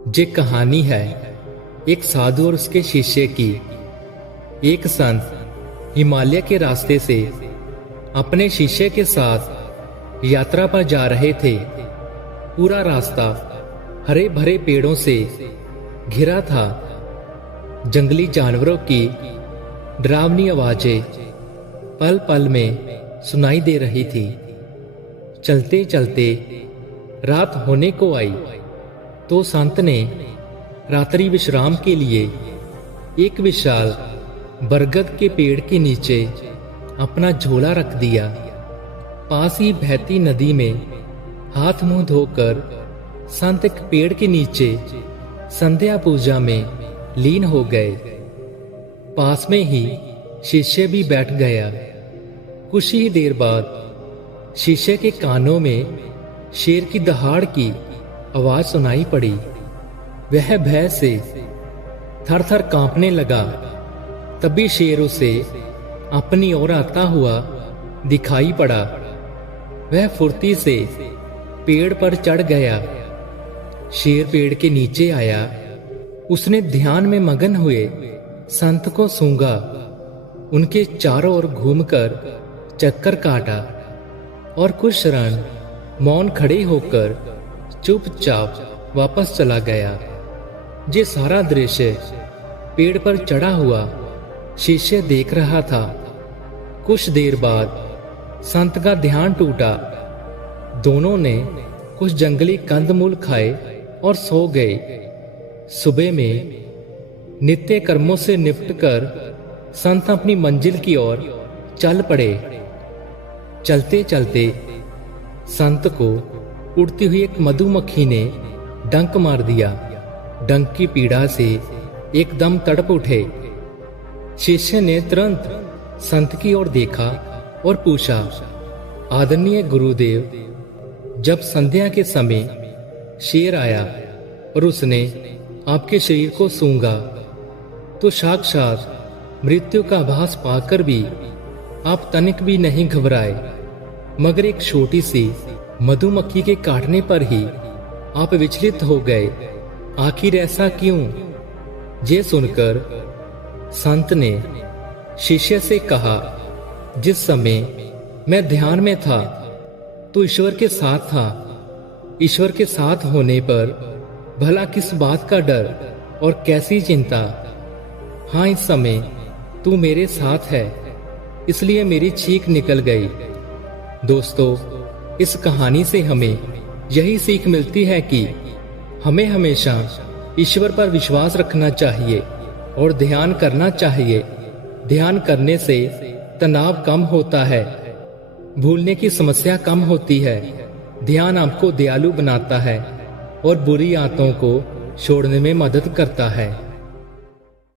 ये कहानी है एक साधु और उसके शिष्य की। एक संत हिमालय के रास्ते से अपने शिष्य के साथ यात्रा पर जा रहे थे। पूरा रास्ता हरे भरे पेड़ों से घिरा था। जंगली जानवरों की डरावनी आवाजें पल पल में सुनाई दे रही थी। चलते चलते रात होने को आई तो संत ने रात्रि विश्राम के लिए एक विशाल बरगद के पेड़ के नीचे अपना झोला रख दिया। पास ही बहती नदी में हाथ मुंह धोकर संत एक पेड़ के नीचे संध्या पूजा में लीन हो गए। पास में ही शिष्य भी बैठ गया। कुछ ही देर बाद शिष्य के कानों में शेर की दहाड़ की आवाज सुनाई पड़ी। वह भय से थर थर कांपने लगा। तभी शेर उसे अपनी ओर आता हुआ दिखाई पड़ा। वह फुर्ती से पेड़ पर चढ़ गया। शेर पेड़ के नीचे आया। उसने ध्यान में मगन हुए संत को सूंघा। उनके चारों ओर घूमकर चक्कर काटा और कुछ क्षण मौन खड़े होकर चुपचाप वापस चला गया। ये सारा दृश्य पेड़ पर चढ़ा हुआ शिष्य देख रहा था। कुछ देर बाद संत का ध्यान टूटा। दोनों ने कुछ जंगली कंदमूल खाए और सो गए। सुबह में नित्य कर्मों से निपटकर संत अपनी मंजिल की ओर चल पड़े। चलते चलते संत को उड़ती हुई एक मधुमक्खी ने डंक मार दिया। डंक की पीड़ा से एकदम तड़प उठे। शिष्य ने तुरंत संत की ओर देखा और पूछा, आदरणीय गुरुदेव, जब संध्या के समय शेर आया और उसने आपके शरीर को सूंघा तो साक्षात मृत्यु का आभास पाकर भी आप तनिक भी नहीं घबराए, मगर एक छोटी सी मधुमक्खी के काटने पर ही आप विचलित हो गए। आखिर ऐसा क्यों? ये सुनकर संत ने शिष्य से कहा, जिस समय मैं ध्यान में था तो ईश्वर के साथ था। ईश्वर के साथ होने पर भला किस बात का डर और कैसी चिंता। हाँ, इस समय तू मेरे साथ है, इसलिए मेरी चीख निकल गई। दोस्तों, इस कहानी से हमें यही सीख मिलती है कि हमें हमेशा ईश्वर पर विश्वास रखना चाहिए और ध्यान करना चाहिए। ध्यान करने से तनाव कम होता है, भूलने की समस्या कम होती है। ध्यान आपको दयालु बनाता है और बुरी आदतों को छोड़ने में मदद करता है।